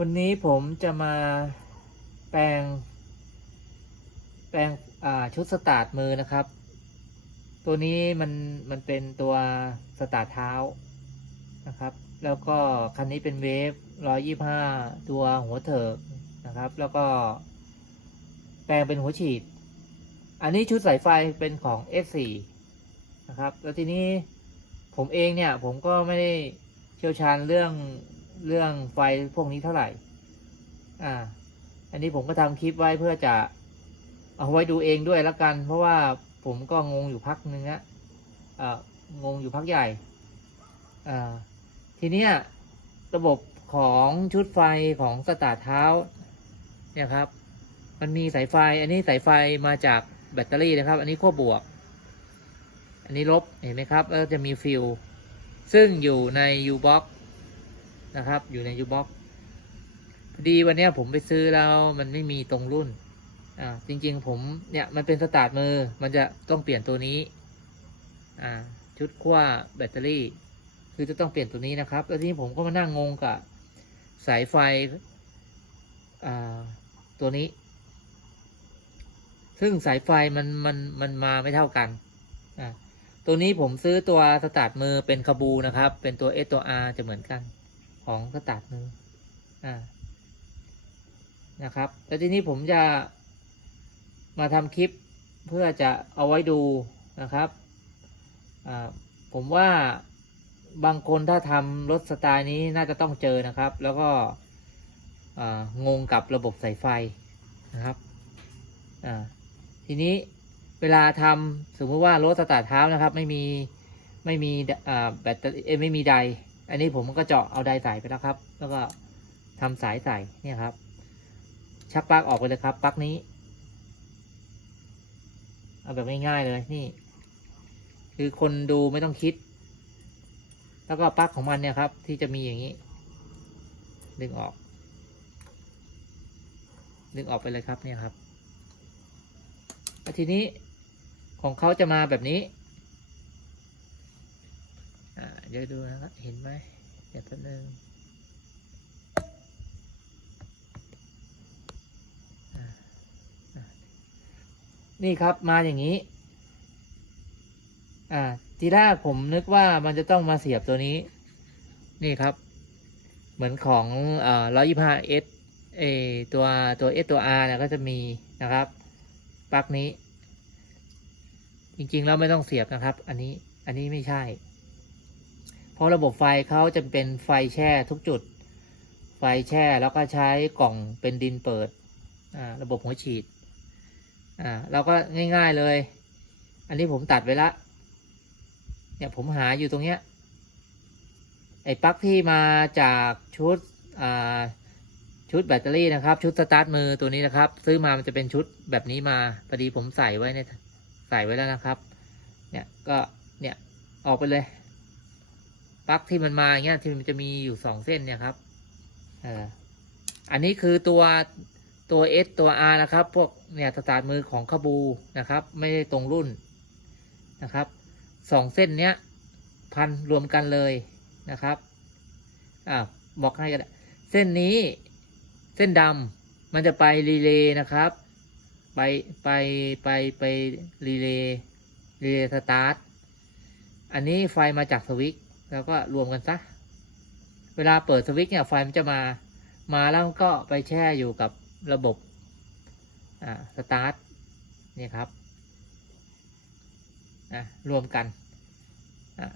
วันนี้ผมจะมาแปลง แปลงชุดสตาร์ทมือนะครับ ตัวนี้มันมันเป็นตัวสตาร์ทเท้านะครับ แล้วก็คันนี้เป็นเวฟร้อยี่ห้าตัวหัวเถิกนะครับ แล้วก็ แปลงเป็นหัวฉีด อันนี้ชุดสายไฟเป็นของ S4 นะครับ แล้วทีนี้ผมเองเนี่ยผมก็ไม่ได้เชี่ยวชาญเรื่อง เรื่องไฟพวกนี้เท่าไหร่ อ่า อันนี้ผมก็ทำคลิปไว้เพื่อจะเอาไว้ดูเองด้วยละกัน เพราะว่าผมก็งงอยู่พักนึงนะอ่างงอยู่พักใหญ่ อ่า ทีเนี้ยระบบของชุดไฟของสตาร์ทเท้า เนี่ยครับ มันมีสายไฟ อันนี้สายไฟมาจากแบตเตอรี่นะครับ อันนี้ขั้วบวก อันนี้ลบ เห็นไหมครับ แล้วจะมีฟิลซึ่งอยู่ใน U-box นะครับ อยู่ใน U-box พอดีวันนี้ผมไปซื้อแล้วมันไม่มีตรงรุ่น อ่า จริง ๆ ผมเนี่ยมันเป็นสตาร์ทมือ มันจะต้องเปลี่ยนตัวนี้ อ่า ชุดขั้วแบตเตอรี่ คือจะต้องเปลี่ยนตัวนี้นะครับ แล้วทีนี้ผมก็มานั่งงงกับสายไฟ อ่า ตัวนี้ ซึ่งสายไฟมันมันมันมาไม่เท่ากัน อ่า ตัวนี้ผมซื้อตัวสตาร์ทมือเป็นคาบูนะครับ เป็นตัว S ตัว R จะเหมือนกัน ของสตาร์ทมืออ่านะครับ แล้วทีนี้ผมจะมาทำคลิปเพื่อจะเอาไว้ดูนะครับอ่าผมว่าบางคนถ้าทำรถสไตล์นี้น่าจะต้องเจอนะครับ แล้วก็องงกับระบบสายไฟนะครับ ทีนี้เวลาทำสมมติว่ารถสตาร์ทเท้านะครับ ไม่มีไม่มีแบตเตอรี่ไม่มีได อันนี้ผมก็เจาะเอาไดใส่ไปแล้วครับ แล้วก็ทำสายใส่เนี่ยครับ ชักปลั๊กออกไปเลยครับปลั๊กนี้ เอาแบบง่ายๆเลยนี่ คือคนดูไม่ต้องคิด แล้วก็ปลั๊กของมันเนี่ยครับ ที่จะมีอย่างนี้ ดึงออก ดึงออกไปเลยครับเนี่ยครับแล้วทีนี้ของเขาจะมาแบบนี้ เดี๋ยวดูนะครับ เห็นไหมเดี๋ยวแป๊บนึงนี่ครับมาอย่างนี้ อ่า ทีแรกผมนึกว่ามันจะต้องมาเสียบตัวนี้ นี่ครับ เหมือนของอ่อร้อยยี่ห้าเอสเอตัวตัว S ตัว R เนี่ยก็จะมีนะครับ ปลั๊กนี้ จริงๆ แล้วไม่ต้องเสียบนะครับ อันนี้ อันนี้ไม่ใช่ เพราะระบบไฟเขาจะเป็นไฟแช่ทุกจุด ไฟแช่แล้วก็ใช้กล่องเป็นดินเปิดระบบหัวฉีดเราก็ง่าย ๆเลย อันนี้ผมตัดไว้ละเนี่ยผมหาอยู่ตรงเนี้ยไอ้ปลั๊กที่มาจากชุดชุดแบตเตอรี่นะครับ ชุดสตาร์ทมือตัวนี้นะครับ ซื้อมามันจะเป็นชุดแบบนี้มาพอดีผมใส่ไว้ในใส่ไว้แล้วนะครับ เนี่ยก็เนี่ยออกไปเลย ลั๊กที่มันมาอย่างเงี้ยที่มันจะมีอยู่สองเส้นเนี่ยครับเอออันนี้คือตัวตัว S ตัว R นะครับ พวกเนี่ยสตาร์ทมือของคาบูนะครับ ไม่ได้ตรงรุ่นนะครับสองเส้นเนี้ยพันรวมกันเลยนะครับอ่าบอกให้กันเส้นนี้เส้นดำมันจะไปรีเลย์นะครับ ไปไปไปไปรีเลย์รีเลย์สตาร์ทอันนี้ไฟมาจากสวิต แล้วก็รวมกันซะ เวลาเปิดสวิตช์เนี่ยไฟมันจะมา มาแล้วก็ไปแช่อยู่กับระบบอ่าสตาร์ทนี่ครับอะรวมกันอ่า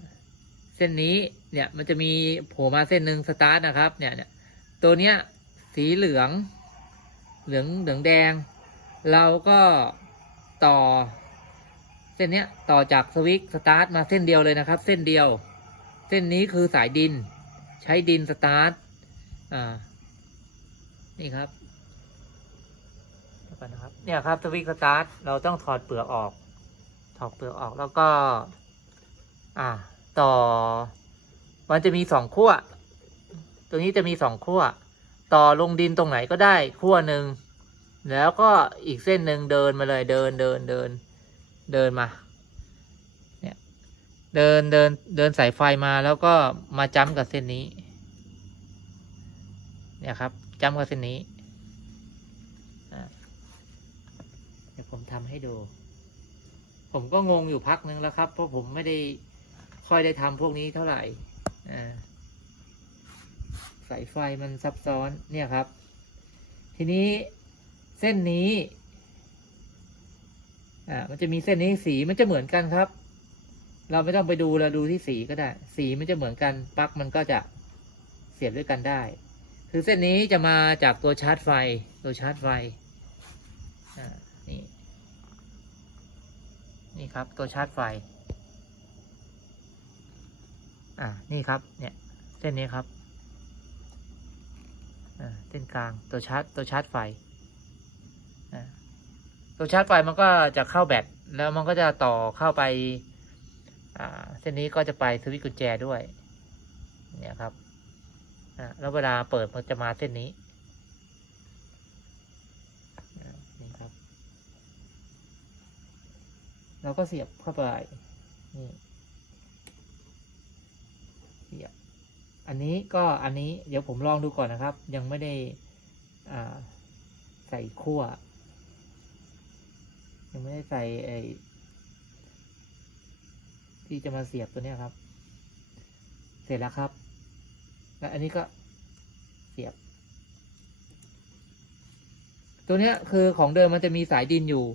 เส้นนี้เนี่ยมันจะมีโผล่มาเส้นหนึ่งสตาร์ทนะครับเนี่ยเนี่ยตัวเนี้ยสีเหลือง เหลืองเหลืองแดง เราก็ต่อ เส้นเนี้ยต่อจากสวิตช์สตาร์ทมาเส้นเดียวเลยนะครับ เส้นเดียว เส้นนี้คือสายดิน ใช้ดินสตาร์ทอ่านี่ครับเดี๋ยวก่อนนะครับเนี่ยครับสวิตช์สตาร์ทเราต้องถอดเปลือกออก ถอดเปลือกออกแล้วก็ อ่า ต่อ มันจะมีสองขั้วตรงนี้จะมีสองขั้วต่อลงดินตรงไหนก็ได้ขั้วหนึ่งแล้วก็อีกเส้นหนึ่งเดินมาเลยเดินเดินเดินเดินมา เดินเดินเดินสายไฟมาแล้วก็มาจ้ำกับเส้นนี้ เนี่ยครับจำกับเส้นนี้เดี๋ยวผมทำให้ดู ผมก็งงอยู่พักนึงแล้วครับ เพราะผมไม่ได้ค่อยได้ทำพวกนี้เท่าไหร่สายไฟมันซับซ้อนเนี่ยครับ ทีนี้เส้นนี้อ่ามันจะมีเส้นนี้สีมันจะเหมือนกันครับ เราไม่ต้องไปดูเราดูที่สีก็ได้ สีมันจะเหมือนกันปลั๊กมันก็จะเสียบด้วยกันได้ คือเส้นนี้จะมาจากตัวชาร์จไฟ ตัวชาร์จไฟนี่นี่ครับ ตัวชาร์จไฟ อ่านี่ครับ เนี่ย เส้นนี้ครับอ่าเส้นกลางตัวชาร์จตัวชาร์จไฟอ่าตัวชาร์จไฟมันก็จะเข้าแบตแล้วมันก็จะต่อเข้าไป เส้นนี้ก็จะไปสวิตช์กุญแจด้วย เนี่ยครับแล้วเวลาเปิดมันจะมาเส้นนี้นี่ครับเราก็เสียบเข้าไปนี่เสียบอันนี้ก็อันนี้เดี๋ยวผมลองดูก่อนนะครับ ยังไม่ได้ใส่ขั้วยังไม่ได้ใส่ไอ ที่จะมาเสียบตัวเนี้ยครับ เสร็จแล้วครับ และอันนี้ก็เสียบ ตัวเนี้ยคือของเดิมมันจะมีสายดินอยู่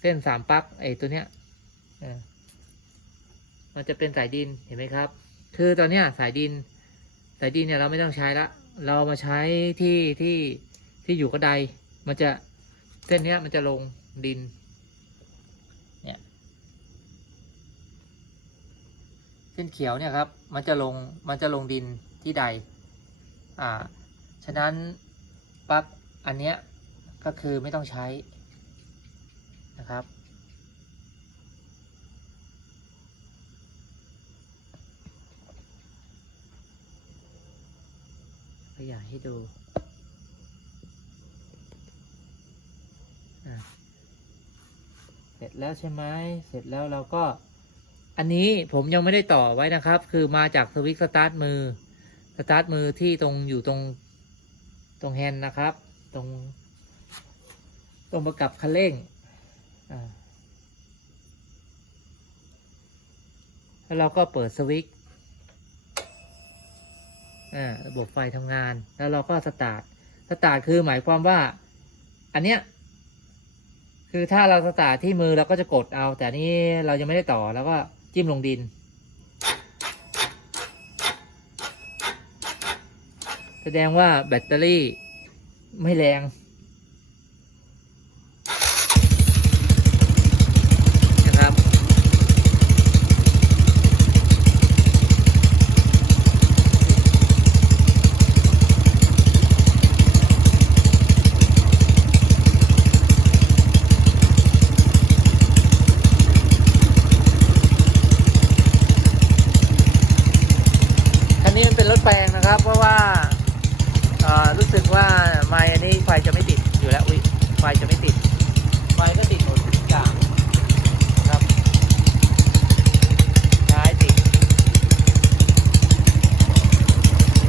เส้นสามปลั๊กไอ้ตัวเนี้ยมันจะเป็นสายดินเห็นไหมครับ คือตอนเนี้ยสายดิน สายดินเนี่ยเราไม่ต้องใช้ละ เรามาใช้ที่ที่ที่อยู่กระได มันจะเส้นเนี้ยมันจะลงดิน เนี่ย เส้นเขียวเนี่ยครับ มันจะลงมันจะลงดินที่ใด อ่า ฉะนั้นปลั๊กอันเนี้ยก็คือไม่ต้องใช้นะครับ ขยายให้ดูเสร็จแล้วใช่ไหมเสร็จแล้วเราก็ อันนี้ผมยังไม่ได้ต่อไว้นะครับ คือมาจากสวิตช์สตาร์ทมือ สตาร์ทมือที่ตรงอยู่ตรงตรงแฮนด์นะครับ ตรง ตรงประกับคันเร่งแล้วเราก็เปิดสวิตช์ระบบไฟทำงาน แล้วเราก็สตาร์ท สตาร์ทคือหมายความว่า อันเนี้ย คือถ้าเราสตาร์ทที่มือเราก็จะกดเอา แต่นนี้เรายังไม่ได้ต่อแล้วก็ จิ้มลงดิน แสดงว่าแบตเตอรี่ไม่แรง นะครับ คันนี้มันเป็นรถแปลงนะครับ เพราะว่าเอ่อรู้สึกว่าไมค์อันนี้ไฟจะไม่ติดอยู่แล้วอุ้ยไฟจะไม่ติด ไฟก็ติดหมดทุกอย่างนะครับท้ายติด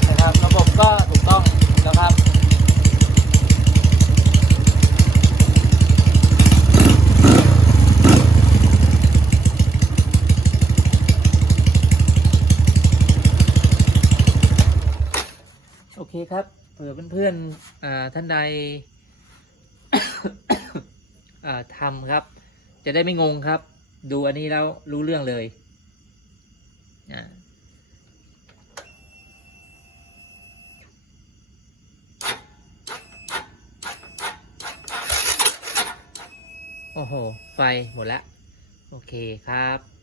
นะครับ ระบบก็ถูกต้องแล้วครับ โอเคครับเผื่อเพื่อนๆท่านใดทำครับ จะได้ไม่งงครับ ดูอันนี้แล้วรู้เรื่องเลยโอ้โห ไฟหมดแล้ว โอเคครับ